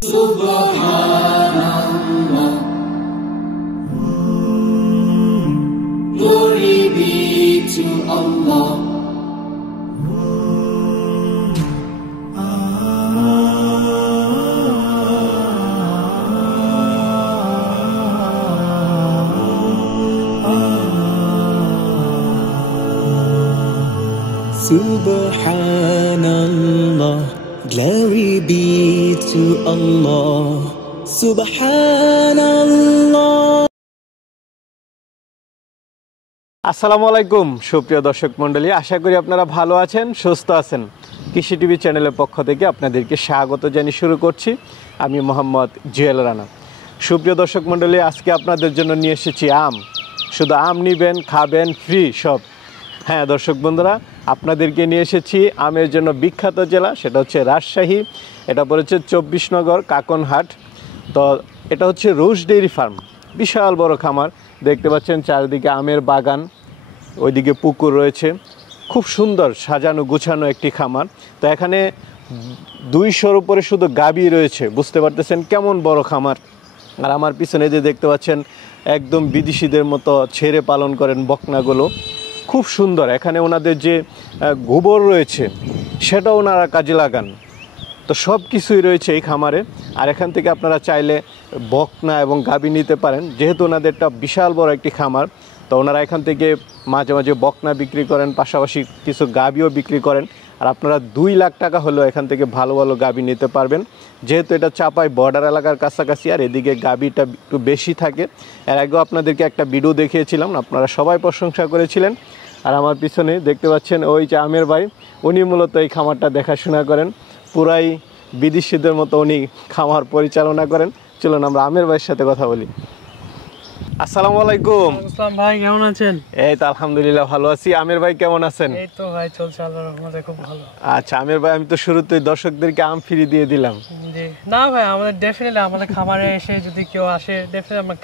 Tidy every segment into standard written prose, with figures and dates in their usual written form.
Subhanallah, glory be to Allah. Subhanallah, glory be to Allah. Subhanallah. আসসালামু আলাইকুম সুপ্রিয় দর্শক মণ্ডলী, আশা করি আপনারা ভালো আছেন, সুস্থ আছেন। কৃষি টিভি চ্যানেলের পক্ষ থেকে আপনাদেরকে স্বাগত জানিয়ে শুরু করছি। আমি মোহাম্মদ জুয়েল রানা। সুপ্রিয় দর্শক মণ্ডলী, আজকে আপনাদের জন্য নিয়ে এসেছি আম। শুধু আম নেবেন, খাবেন, ফ্রি সব। হ্যাঁ দর্শক বন্ধুরা, আপনাদেরকে নিয়ে এসেছি আমের জন্য বিখ্যাত জেলা, সেটা হচ্ছে রাজশাহী। এটা পড়েছে 24 নগর কাকনহাট। তো এটা হচ্ছে রুশ ডেইরি ফার্ম, বিশাল বড় খামার। দেখতে পাচ্ছেন চারিদিকে আমের বাগান, ওইদিকে পুকুর রয়েছে। খুব সুন্দর সাজানো গুছানো একটি খামার। তো এখানে 200-র উপরে শুধু গাভী রয়েছে, বুঝতে পারতেছেন কেমন বড় খামার। আর আমার পিছনে যে দেখতে পাচ্ছেন একদম বিদেশিদের মতো ছেড়ে পালন করেন বকনাগুলো, খুব সুন্দর। এখানে ওনাদের যে গোবর রয়েছে সেটাও ওনারা কাজে লাগান। তো সব কিছুই রয়েছে এই খামারে। আর এখান থেকে আপনারা চাইলে বকনা এবং গাভী নিতে পারেন, যেহেতু ওনাদেরটা বিশাল বড় একটি খামার। তো ওনারা এখান থেকে মাঝে মাঝে বকনা বিক্রি করেন, পাশাপাশি কিছু গাভীও বিক্রি করেন। আর আপনারা 2 লাখ টাকা হলেও এখান থেকে ভালো ভালো গাভী নিতে পারবেন, যেহেতু এটা চাপাই বর্ডার এলাকার কাছাকাছি। আর এদিকে গাভীটা একটু বেশি থাকে। এর আগেও আপনাদেরকে একটা ভিডিও দেখিয়েছিলাম, আপনারা সবাই প্রশংসা করেছিলেন। আর আমার পিছনে দেখতে পাচ্ছেন ওই যে আমের ভাই, উনি মূলত এই খামারটা দেখাশোনা করেন। পুরাই বিদেশিদের মতো উনি খামার পরিচালনা করেন। চলুন আমরা আমের ভাইয়ের সাথে কথা বলি। আসসালামু আলাইকুম। আসসালাম ভাই, কেমন আছেন? এই তো আলহামদুলিল্লাহ ভালো আছি। আমের ভাই কেমন আছেন? এই তো ভাই চলছে, আল্লাহর রহমতে খুব ভালো। আচ্ছা আমের ভাই, আমি তো শুরুতেই দর্শকদেরকে আম ফ্রি দিয়ে দিলাম। জি না ভাই, আমাদের ডেফিনেটলি আমাদের খামারে এসে যদি কেউ আসে ডেফিনেটলি আমরা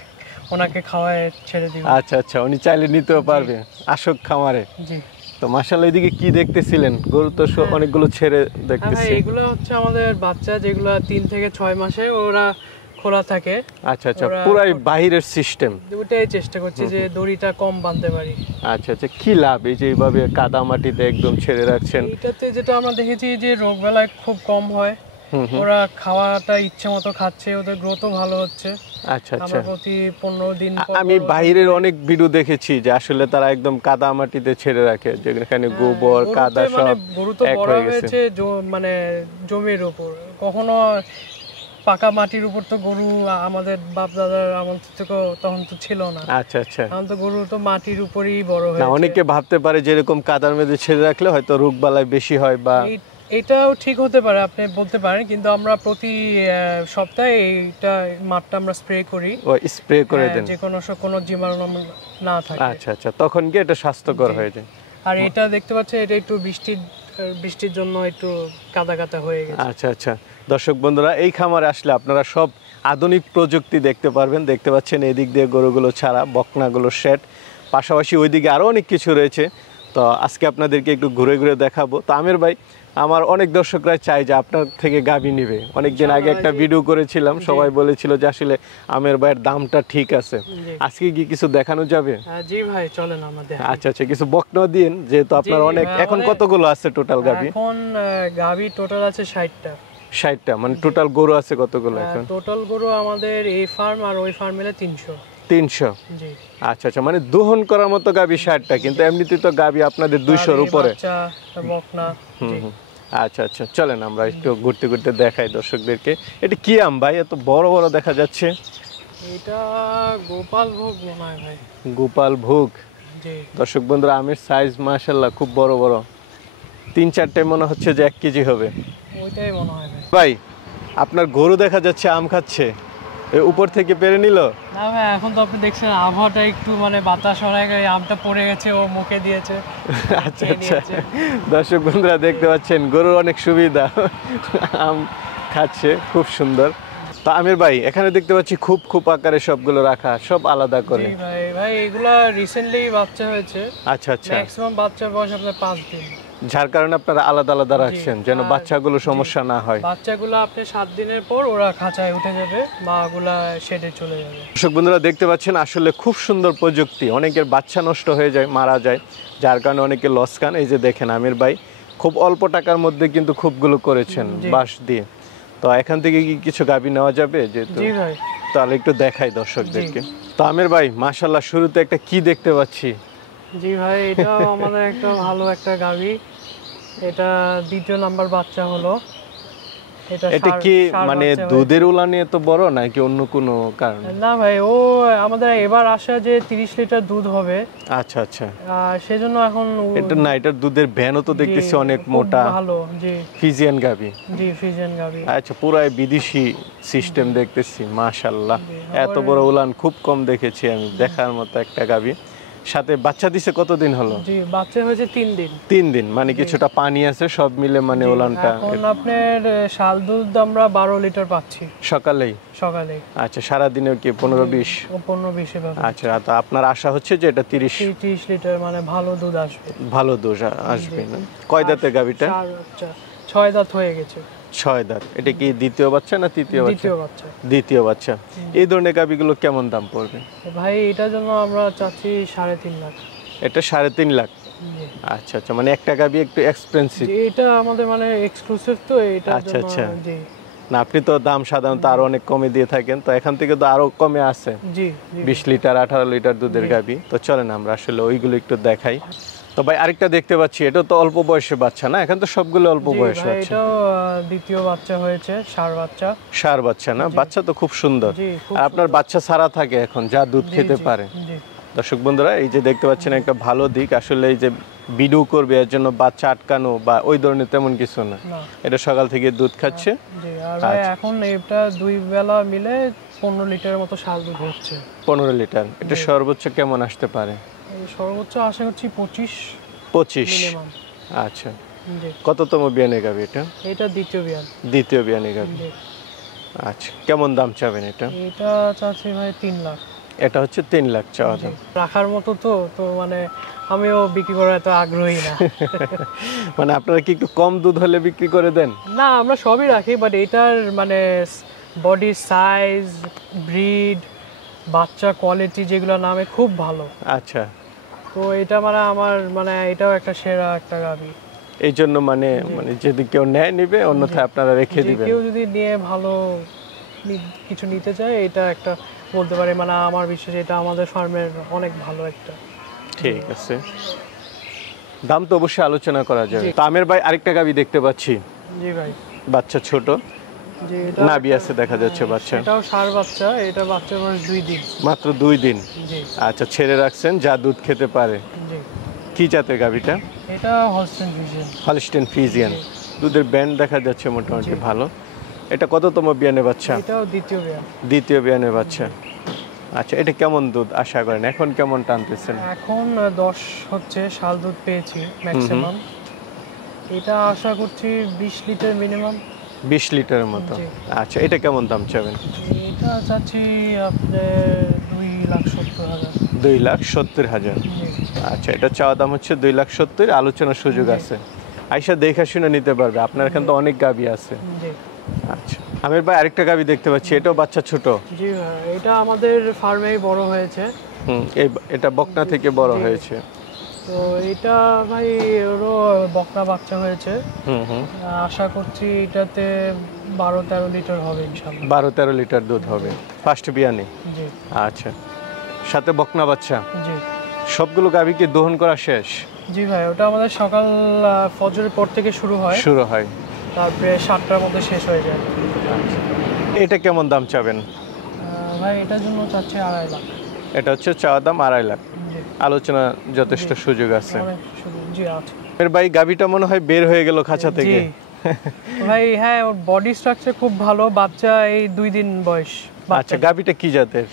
ওনাকে খাওয়ায় ছেড়ে দিব। আচ্ছা আচ্ছা, উনি চাইলে নিতেও পারবে, আসুক খামারে। জি। তো মাশাআল্লাহ, এদিকে কি দেখতেছিলেন? গরু তো অনেকগুলো ছেড়ে দেখতেছি। এগুলো হচ্ছে আমাদের বাচ্চা, যেগুলো 3 থেকে 6 মাসে ওরা খোলা থাকে। আচ্ছা আচ্ছা, পুরাই বাহিরের সিস্টেম। ওটাই চেষ্টা করছি যে দড়িটা কম বাঁধতে পারি। আচ্ছা আচ্ছা, কি লাভ এই যে এইভাবে কাদা মাটিতে একদম ছেড়ে রাখছেন? এটাতে যেটা আমরা দেখেছি যে রোগবালাই খুব কম হয়। ওরা খাওয়াটা ইচ্ছে মতো খাচ্ছে, ওদের গ্রোথও ভালো হচ্ছে। আচ্ছা আচ্ছা, প্রতি 15 দিন আমি বাইরের অনেক ভিডিও দেখেছি যে আসলে তারা একদম কাদা মাটিতে ছেড়ে রাখে, যেখানে গোবর কাদা সব গরু তো বড় হয়েছে মানে জমির উপর। কখনো পাকা মাটির উপর তো গরু আমাদের বাপ দাদার আমল থেকে তখন তো ছিল না। আচ্ছা আচ্ছা, এখন তো গরু তো মাটির উপরই বড় হয়েছে। না, অনেকে ভাবতে পারে যে এরকম কাদার মধ্যে ছেড়ে রাখলে হয়তো রোগবালাই বেশি হয়, বা এটাও ঠিক হতে পারে, আপনি বলতে পারেন। কিন্তু আমরা প্রতি সপ্তাহে এইটা মাঠটা আমরা স্প্রে করি। ও স্প্রে করে দেন, যে কোনো জীবাণু না থাকে। আচ্ছা আচ্ছা, তখন কি এটা স্বাস্থ্যকর হয়ে যায়। আর এটা দেখতে পাচ্ছেন, এটা একটু বৃষ্টির জন্য একটু কাদা কাদা হয়ে গেছে। আচ্ছা আচ্ছা, দর্শক বন্ধুরা, এই খামারে আসলে আপনারা সব আধুনিক প্রযুক্তি দেখতে পারবেন। দেখতে পাচ্ছেন এদিক দিয়ে গরুগুলো ছাড়া, বকনাগুলো শেড, পাশাপাশি ওইদিকে আরও অনেক কিছু রয়েছে। তো আজকে আপনাদেরকে একটু ঘুরে ঘুরে দেখাবো। তো আমের ভাই, আমার অনেক দর্শকরা চাই যে আপনার থেকে গাভী নিবে। অনেকদিন আগে একটা ভিডিও করেছিলাম, সবাই বলেছিল যে আসলে আমের ভাইয়ের দামটা ঠিক আছে। আজকে কি কিছু দেখানো যাবে? জি ভাই, চলেন আমাদের। আচ্ছা আচ্ছা, কিছু বকনা দিন, যেহেতু আপনার অনেক। এখন কতগুলো আছে টোটাল গাভী? এখন গাভী টোটাল আছে 60টা। 60টা, মানে টোটাল গরু আছে কতগুলো এখন? টোটাল গরু আমাদের এই ফার্ম আর ওই ফার্ম মিলে 300। 300? জি। আচ্ছা আচ্ছা, মানে দহন করার মতো গাভী 60টা, কিন্তু এমনিতে তো গাভী আপনাদের 200-র উপরে। বকনা। আচ্ছা আচ্ছা, চলেন আমরা একটু ঘুরতে ঘুরতে দেখাই দর্শকদেরকে। এটা কি আম ভাই, এত বড় বড় দেখা যাচ্ছে? এটা গোপাল ভোগ মনে হয় ভাই। গোপাল ভোগ। জি। দর্শক বন্ধুরা, আমের সাইজ মাশাআল্লাহ খুব বড় বড়। 3-4টে মনে হচ্ছে যে 1 কেজি হবে। ওইটাই মনে হয় ভাই। আপনার গরু দেখা যাচ্ছে আম খাচ্ছে, উপর থেকে পেরে নিল? না ভাই, এখন তো আপনি দেখছেন আবহাওয়াটা একটু মানে বাতাস হয়ে গেছে, আমটা পড়ে গেছে, ও মুখে দিয়েছে। আচ্ছা আচ্ছা, দর্শক বন্ধুরা দেখতে পাচ্ছেন গরুর অনেক সুবিধা, আম খাচ্ছে খুব সুন্দর। তো আমির ভাই, এখানে দেখতে পাচ্ছি খুব খুব আকারে সবগুলো রাখা, সব আলাদা করে। ভাই ভাই এগুলা রিসেন্টলি বাচ্চা হয়েছে। আচ্ছা আচ্ছা, ম্যাক্সিমাম বাচ্চার বয়স আপনার 5 দিন। যার কারণে আপনারা আলাদা আলাদা রাখছেন যেন বাচ্চাগুলো সমস্যা না হয়। বাচ্চাগুলো আপনি 7 দিনের পর ওরা খাঁচায় উঠে যাবে, মাগুলা শেডে চলে যাবে। দর্শক বন্ধুরা দেখতে পাচ্ছেন আসলে খুব সুন্দর প্রযুক্তি। অনেকের বাচ্চা নষ্ট হয়ে যায়, মারা যায়, যার কারণে অনেকে লস খান। এই যে দেখেন আমির ভাই খুব অল্প টাকার মধ্যে কিন্তু খুবগুলো করেছেন বাঁশ দিয়ে। তো এখান থেকে কি কিছু গাভী নেওয়া যাবে? যেহেতু জি ভাই, তাহলে একটু দেখাই দর্শকদেরকে। তো আমির ভাই মাশাআল্লাহ শুরুতে একটা কি দেখতে পাচ্ছি? জি ভাই, এটাও আমাদের একটা ভালো একটা গাভী। এটা দ্বিতীয় নাম্বার বাচ্চা হলো। এটা কি মানে দুধের উলানে এত বড় নাকি অন্য কোনো কারণে? না ভাই, ও আমাদের এবার আশা যে 30 লিটার দুধ হবে। আচ্ছা আচ্ছা, সেজন্য এখন এটা না, এটার দুধের ভ্যানও তো দেখতেছি অনেক মোটা, ভালো। জি, ফিজিয়ান গাভী। জি, ফিজিয়ান গাভী। আচ্ছা, পুরাই বিদেশি সিস্টেম দেখতেছি। মাশাআল্লাহ, এত বড় উলান খুব কম দেখেছি আমি। দেখার মতো একটা গাভী। সাথে বাচ্চা দিছে কতদিন হলো? জি, বাচ্চা হয়েছে 3 দিন। 3 দিন, মানে কিছুটা পানি আছে সব মিলে, মানে উলানটা। এখন আপনার শাল দুধ আমরা 12 লিটার পাচ্ছি সকালে। আচ্ছা, সারা দিনে কি 15-20? 15-20 এভাবে। আচ্ছা, তো আপনার আশা হচ্ছে যে এটা 30 লিটার মানে ভালো দুধ আসবে। ভালো দুধ আসবে না? কয় দাঁতের গাভীটা? 6 দাঁত হয়ে গেছে। 6 দাঁত। এটা কি দ্বিতীয় বাচ্চা না তৃতীয় বাচ্চা? দ্বিতীয় বাচ্চা। দ্বিতীয় বাচ্চা। এই ধরনের গাভীগুলো কেমন দাম পড়বে ভাই? এটার জন্য আমরা চাচ্ছি 3.5 লাখ। এটা 3.5 লাখ? আচ্ছা আচ্ছা, মানে একটা গাভী একটু এক্সপেন্সিভ। এটা আমাদের মানে এক্সক্লুসিভ তো এটা। আচ্ছা আচ্ছা, জি না আপনি তো দাম সাধারণত আরো অনেক কমে দিয়ে থাকেন, তো এখান থেকে তো আরো কমে আছে। জি, 20 লিটার 18 লিটার দুধের গাভী। তো চলেন আমরা আসলে ওইগুলো একটু দেখাই। তো ভাই আরেকটা দেখতে পাচ্ছি, এটা তো অল্প বয়সের বাচ্চা না? এখন তো সবগুলো অল্প বয়স বাচ্চা। এটাও দ্বিতীয় বাচ্চা হয়েছে, ষাঁড় বাচ্চা। ষাঁড় বাচ্চা না? বাচ্চা তো খুব সুন্দর। আর আপনার বাচ্চা ছাড়া থাকে এখন, যা দুধ খেতে পারে। দর্শক বন্ধুরা এই যে দেখতে পাচ্ছেন একটা ভালো দিক, আসলে এই যে বিডু করবে এর জন্য বাচ্চা আটকানো বা ওই ধরনের তেমন কিছু না। এটা সকাল থেকে দুধ খাচ্ছে। জি, আর ভাই এখন এটা 2 বেলা মিলে 15 লিটারের মতো শাল দুধ হচ্ছে। 15 লিটার। এটা সর্বোচ্চ কেমন আসতে পারে? সর্বোচ্চ আশা করছি 25 মিনিমাম। আচ্ছা, কততম বিয়ানে গাভী এটা? এটা দ্বিতীয় বিয়ান। দ্বিতীয় বিয়ানে গাভী। আচ্ছা, কেমন দাম চাবেন এটা? এটা চাচ্ছি ভাই 3 লাখ। এটা হচ্ছে 3 লাখ চাওয়া দাম। রাখার মতো তো মানে আমিও বিক্রি করার এত আগ্রহী না। মানে আপনারা কি একটু কম দুধ হলে বিক্রি করে দেন? না, আমরা সবই রাখি, বাট এটার মানে বডি সাইজ, ব্রিড, বাচ্চা কোয়ালিটি যেগুলো নামে খুব ভালো। আচ্ছা, তো এটা মানে আমার মানে এটাও একটা সেরা একটা গাভী। এই জন্য মানে যদি কেউ নেয় নিবে, অন্যথায় আপনারা রেখে দিবেন। কেউ যদি নিয়ে ভালো কিছু নিতে চায়, এটা একটা বলতে পারে মানে আমার বিশ্বাস এটা আমাদের ফার্মের অনেক ভালো একটা। ঠিক আছে, দাম তো অবশ্যই আলোচনা করা যাবে। তো আমের ভাই আরেকটা গাভী দেখতে পাচ্ছি। জি ভাই, বাচ্চা ছোট। জি, এটা নাভি আছে দেখা যাচ্ছে বাচ্চা। এটাও ষাঁড় বাচ্চা। এটা বাচ্চার বয়স 2 দিন। মাত্র 2 দিন? জি। আচ্ছা, ছেড়ে রাখছেন যা দুধ খেতে পারে। জি। কি জাতের গাভীটা? এটা হলস্টেইন ফ্রিজিয়ান। Holstein Friesian. দুধের ব্যান্ড দেখা যাচ্ছে মোটামুটি ভালো। এটা কততম বিয়ানে বাচ্চা? এটাও দ্বিতীয় বিয়ান। দ্বিতীয় বিয়ানে বাচ্চা। আচ্ছা, এটা কেমন দুধ আশা করেন? এখন কেমন টানতেছেন? এখন 10 হচ্ছে শাল দুধ পেয়েছি ম্যাক্সিমাম। এটা আশা করছি 20 লিটার মিনিমাম। 20 লিটারের মতো। আচ্ছা, এটা কেমন দাম চাবেন? এটা চাচ্ছি আপনার 2,70,000। 2,70,000। আচ্ছা, এটা চাওয়া দাম হচ্ছে 2,70,000। আলোচনার সুযোগ আছে। আইসা দেখা শুনে নিতে পারবে, আপনার এখানে তো অনেক গাভী আছে। আচ্ছা, আমির ভাই আরেকটা গাভী দেখতে পাচ্ছি, এটাও বাচ্চা ছোট। জি ভাই, এটা আমাদের ফার্মেই বড় হয়েছে। এটা বকনা থেকে বড় হয়েছে। তো এটা ভাই ওরও বকনা বাচ্চা হয়েছে। আশা করছি এটাতে 12-13 লিটার হবে ইনশাআল্লাহ। 12-13 লিটার দুধ হবে ফার্স্ট বিয়ানে? জি। আচ্ছা, সাথে বকনা বাচ্চা। জি। সবগুলো গাভী কি দহন করা শেষ? জি ভাই, ওটা আমাদের সকাল ফজরের পর থেকে শুরু হয়। তারপরে 7টার মধ্যে শেষ হয়ে যায়। আচ্ছা, এটা কেমন দাম চাবেন? ভাই এটার জন্য চাচ্ছি 2.5 লাখ। এটা হচ্ছে চাওয়া দাম 2.5 লাখ। আলোচনা যথেষ্ট সুযোগ আছে। জি আছে। এর ভাই গাভীটা মনে হয় বের হয়ে গেল খাঁচা থেকে। ভাই হ্যাঁ, ওর বডি স্ট্রাকচার খুব ভালো। বাচ্চা এই 2 দিন বয়স। আচ্ছা, গাভীটা কি জাতের?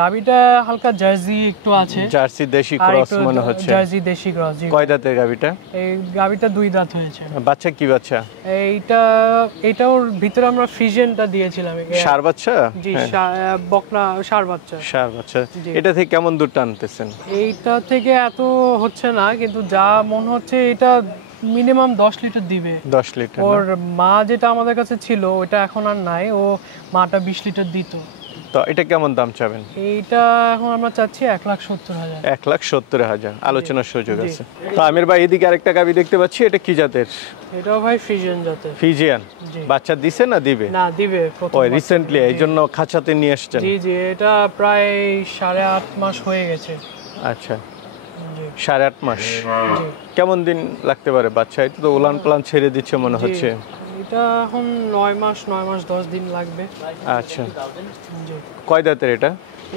গাভীটা হালকা জার্সি একটু আছে। জার্সি দেশি ক্রস মনে হচ্ছে। জার্সি দেশি ক্রস। জি। কয় দাঁতের গাভীটা? এই গাভীটা 2 দাঁত হয়েছে। বাচ্চা কি বাচ্চা? এইটার ভিতরে আমরা ফ্রিজিয়ানটা দিয়েছিলাম। ষাঁড় বাচ্চা? জি, বকনা ষাঁড় বাচ্চা। ষাঁড় বাচ্চা। এটা থেকে কেমন দুধ টানতেছেন? এইটা থেকে এত হচ্ছে না, কিন্তু যা মনে হচ্ছে এটা মিনিমাম 10 লিটার দিবে। 10 লিটার। ওর মা যেটা আমাদের কাছে ছিল ওটা এখন আর নাই, ও মাটা 20 লিটার দিত। তো এটা কেমন দাম চাবেন? এইটা এখন আমরা চাচ্ছি 1,70,000। 1,70,000 আলোচনার সুযোগ আছে। তো আমির ভাই এদিকে আরেকটা গাভী দেখতে পাচ্ছি, এটা কি জাতের? এটাও ভাই ফ্রিজিয়ান জাতের। ফিজিয়ান। জি। বাচ্চা দিছে না দিবে? না, দিবে প্রথম। ওই রিসেন্টলি এই জন্য খাঁচাতে নিয়ে আসছেন? জি জি, এটা প্রায় 8.5 মাস হয়ে গেছে। আচ্ছা, জি 8.5 মাস। জি। কেমন দিন লাগতে পারে বাচ্চা? এটা তো উলান পালান ছেড়ে দিচ্ছে মনে হচ্ছে। এটা এখন 9 মাস 10 দিন লাগবে। আচ্ছা, জি। কয় দাঁতের এটা?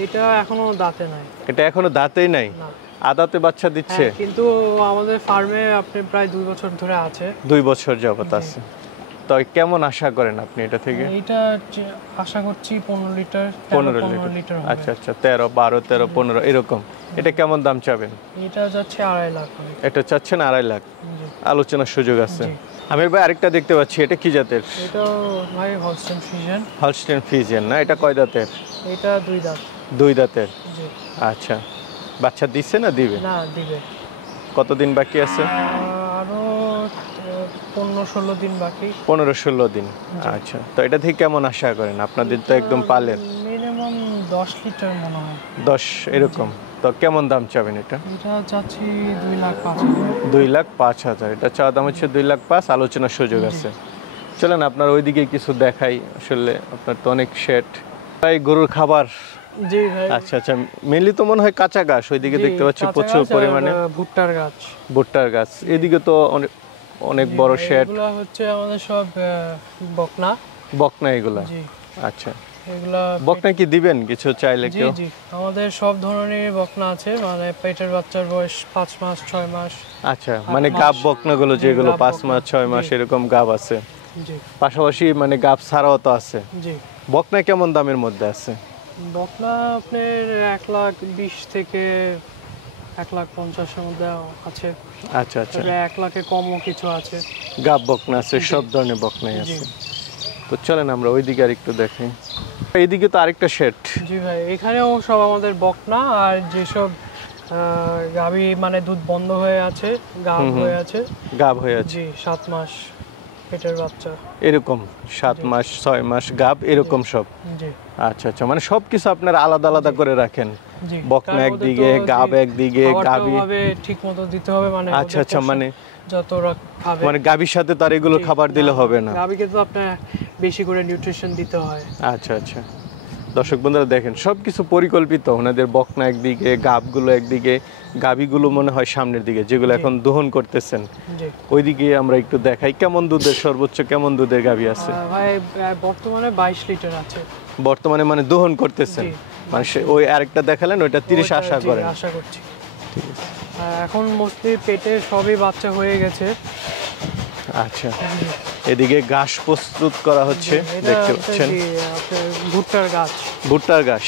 এটা এখনো দাঁতে নাই। এটা এখনো দাঁতেই নাই? না। আদাতে বাচ্চা দিচ্ছে? হ্যাঁ, কিন্তু আমাদের ফার্মে আপনি প্রায় 2 বছর ধরে আছে। 2 বছর যাবত আছে। তো কেমন আশা করেন আপনি এটা থেকে? এইটা আশা করছি 15 লিটার 15 লিটার হবে। আচ্ছা আচ্ছা, 13, 12, 13, 15 এরকম। এটা কেমন দাম চাবেন? এটা যাচ্ছে 2.5 লাখ হবে। এটা চাচ্ছেন 2.5 লাখ। জি। আলোচনার সুযোগ আছে। জি। আমির ভাই আরেকটা দেখতে পাচ্ছি, এটা কি জাতের? এটাও ভাই হলস্টেইন ফ্রিজিয়ান। হলস্টেইন ফ্রিজিয়ান না? এটা কয় দাঁতের? এটা 2 দাঁত। 2 দাঁতের। জি। আচ্ছা, বাচ্চা দিচ্ছে না দিবে? না, দিবে। কতদিন বাকি আছে? আরো 15-16 দিন বাকি। 15-16 দিন। আচ্ছা, তো এটা থেকে কেমন আশা করেন? আপনাদের তো একদম পালের। মিনিমাম 10 লিটার মনে হয়। 10 এরকম। তো কেমন দাম চাবেন এটা? এটা চাচ্ছি 2,05,000। 2,05,000। এটা চাওয়া দাম হচ্ছে 2,05,000, আলোচনার সুযোগ আছে। চলেন আপনার ওইদিকে কিছু দেখাই, আসলে আপনার তো অনেক শেড। তাই গরুর খাবার। জি ভাই। আচ্ছা আচ্ছা, মেনলি তো মনে হয় কাঁচা ঘাস, ওইদিকে জি, দেখতে পাচ্ছি কাঁচা প্রচুর গাছ আর, পরিমাণে ভুট্টার গাছ। ভুট্টার গাছ। এদিকে তো অনেক বড় শেড। এগুলা হচ্ছে আমাদের সব বকনা। বকনা এগুলা? জি। আচ্ছা, এগুলা বকনা কি দিবেন কিছু চাইলে জি কেউ? জি, আমাদের সব ধরনের বকনা আছে, মানে পেটের বাচ্চার বয়স 5 মাস 6 মাস। আচ্ছা, মানে গাব বকনাগুলো যেগুলো গাব 5 বকনা। মাস 6 মাস জি। এরকম গাব আছে। জি পাশাপাশি মানে গাব ছাড়াও তো আছে। জি। বকনা কেমন দামের মধ্যে আছে? বকনা আপনার 1,20,000 থেকে 1,50,000 এর মধ্যে আছে। আচ্ছা আচ্ছা, তবে 1 লাখের কমও কিছু আছে। গাব বকনা আছে, সব ধরনের বকনাই জি আছে। তো চলেন আমরা ওইদিকে আরেকটু দেখাই। এইদিকে তো আরেকটা শেড। জি ভাই, এখানেও সব আমাদের বকনা, আর যেসব গাভী মানে দুধ বন্ধ হয়ে আছে, গাব হয়ে আছে। গাব হয়ে আছে জি, 7 মাস পেটের বাচ্চা এরকম, 7 মাস 6 মাস গাব এরকম সব। জি আচ্ছা আচ্ছা, মানে সবকিছু আপনারা আলাদা আলাদা করে রাখেন? জি। বকনা কারণ ওদের একদিকে, তো গাব যে একদিকে, গাবি। খাবারটা ঠিক মতো দিতে হবে, মানে আচ্ছা ওদের আচ্ছা, পোষণ মানে যত ওরা খাবে। মানে গাবির সাথে তার এগুলো জি, খাবার দিলে হবে না? গাভীকে তো আপনার বেশি করে নিউট্রিশন দিতে হয়। আচ্ছা আচ্ছা, দর্শক বন্ধুরা দেখেন সবকিছু পরিকল্পিত। ওনাদের বকনা একদিকে, গাবগুলো একদিকে, গাবিগুলো মনে হয় সামনের দিকে, যেগুলো এখন দহন করতেছেন। জি ওইদিকে আমরা একটু দেখাই কেমন দুধের, সর্বোচ্চ কেমন দুধের গাবি আছে ভাই, বর্তমানে 22 লিটার আছে বর্তমানে, মানে দহন করতেছেন। জি। মানে ওই আরেকটা দেখালেন, ওইটা 30 ওইটা, আশা জি, করেন? আশা করছি। এখন মোস্টলি পেটে সবই বাচ্চা হয়ে গেছে। আচ্ছা, এদিকে ঘাস প্রস্তুত করা হচ্ছে, এটা দেখতে হচ্ছে পাচ্ছেন জি, আপনার ভুট্টার গাছ। ভুট্টার ঘাস।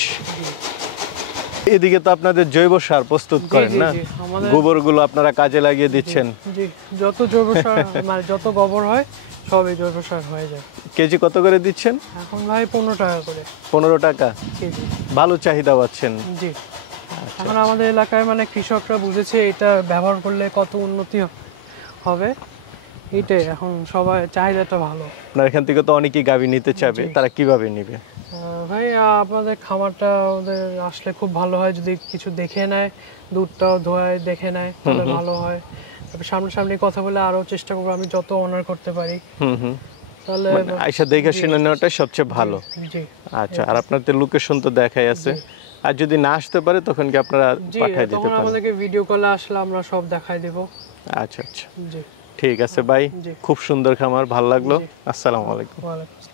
এদিকে তো আপনাদের জৈব সার প্রস্তুত জি, করেন জি, না? জি, আমাদের- গোবরগুলো আপনারা কাজে লাগিয়ে দিচ্ছেন। জি, যত জৈব সার মানে যত গোবর হয় সবই জৈব সার হয়ে যায়। কেজি কত করে দিচ্ছেন? এখন ভাই 15 টাকা করে 15 টাকা। কেজি। ভালো চাহিদা পাচ্ছেন। জি। এখন আমাদের এলাকায় মানে কৃষকরা বুঝেছে এটা ব্যবহার করলে কত উন্নতি হবে, এটাই এখন সবাই চাহিদাটা ভালো। আপনার এখান থেকে তো অনেকেই গাভী নিতে চাবে, তারা কিভাবে নিবে? ভাই আপনাদের খামারটা ওদের আসলে খুব ভালো হয়, যদি কিছু দেখে নেয়, দুধটাও ধোয়ায় দেখে নেয়, তাহলে ভালো হয়। তারপর সামনাসামনি কথা বলে আরো চেষ্টা করবো আমি যত অনার করতে পারি, তাহলে আইসা দেখে শুনে নেওয়াটাই সবচেয়ে ভালো। জি আচ্ছা, আর আপনাদের লোকেশন তো দেখাই আছে, আর যদি না আসতে পারে তখন কি আপনারা জি, পাঠিয়ে দিতে তখন পারেন? আমাদেরকে ভিডিও কলে আসলে আমরা সব দেখাই দেব। আচ্ছা আচ্ছা, জি, ঠিক আছে ভাই, জি। খুব সুন্দর খামার, ভালো লাগলো। আসসালামু আলাইকুম। ওয়ালাইকুম আসসালাম।